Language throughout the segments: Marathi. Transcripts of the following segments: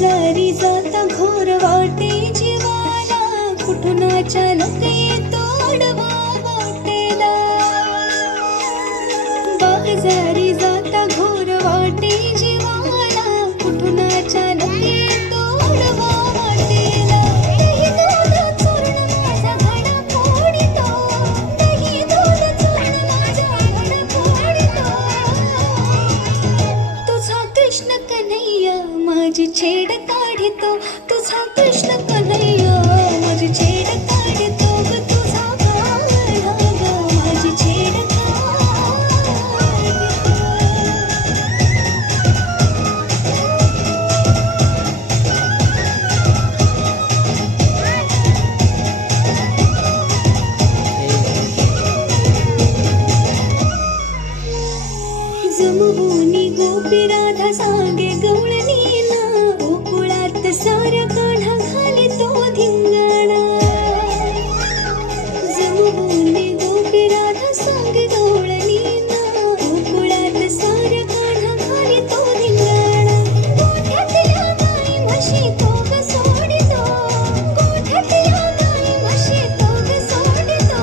बाजारी जाता घोर वाटे जीवाला, कुठून अचानक येतो आडवा वाटेला. बाजारी जाता घोर वाटे जीवाला, कुठून अचानक येतो आडवा वाटेला. दही दूध चूर्ण माझा घडा फोडितो, दही दूध चूर्ण माझा घडा फोडितो. तुझा कृष्ण कन्हैया माझी छेड काढितो, तुझा कृष्ण कन्हैया माझी छेड काढितो ग. तुझा कान्हा ग माझी छेड काढितो. जमवूनी गोपी राधा सांगे गवळणीला, गोकुळात साऱ्या काढा घालितो धिंगाणा. जमवूनी गोपी राधा सांगे गवळणीला, गोकुळात साऱ्या काढा घालितो धिंगाणा. गोठ्यातल्या गाई म्हशी तो ग सोडितो, गोठ्यातल्या गाई म्हशी तो ग सोडितो.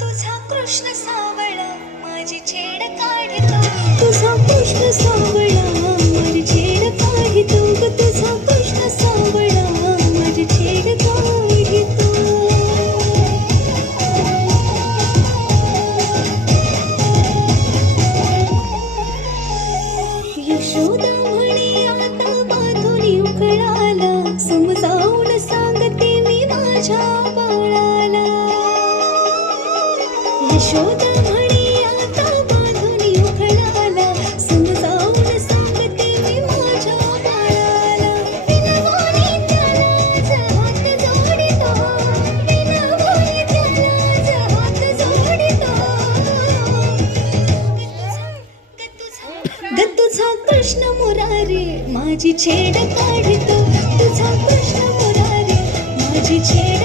तुझा कृष्ण सावळा माझी छेड काढितो, तुझा कृष्ण सावळा माझी छेड काढितो ग. तुझा कृष्ण सावळा माझी छेड काढितो. यशोदा म्हणे आता बांधुनी उकळाला, समजावून सांगते मी माझ्या बाळाला. यशोदा म्हणे आता बांधुनी उकळाला, समजावून सांगते मी माझ्या बाळाला. विनवानी त्याला हात जोडितो, विनवानी त्याला हात जोडितो. ग तुझा कृष्ण मुरारी माझी छेड काढितो, तुझा कृष्ण मुरारी माझी छेड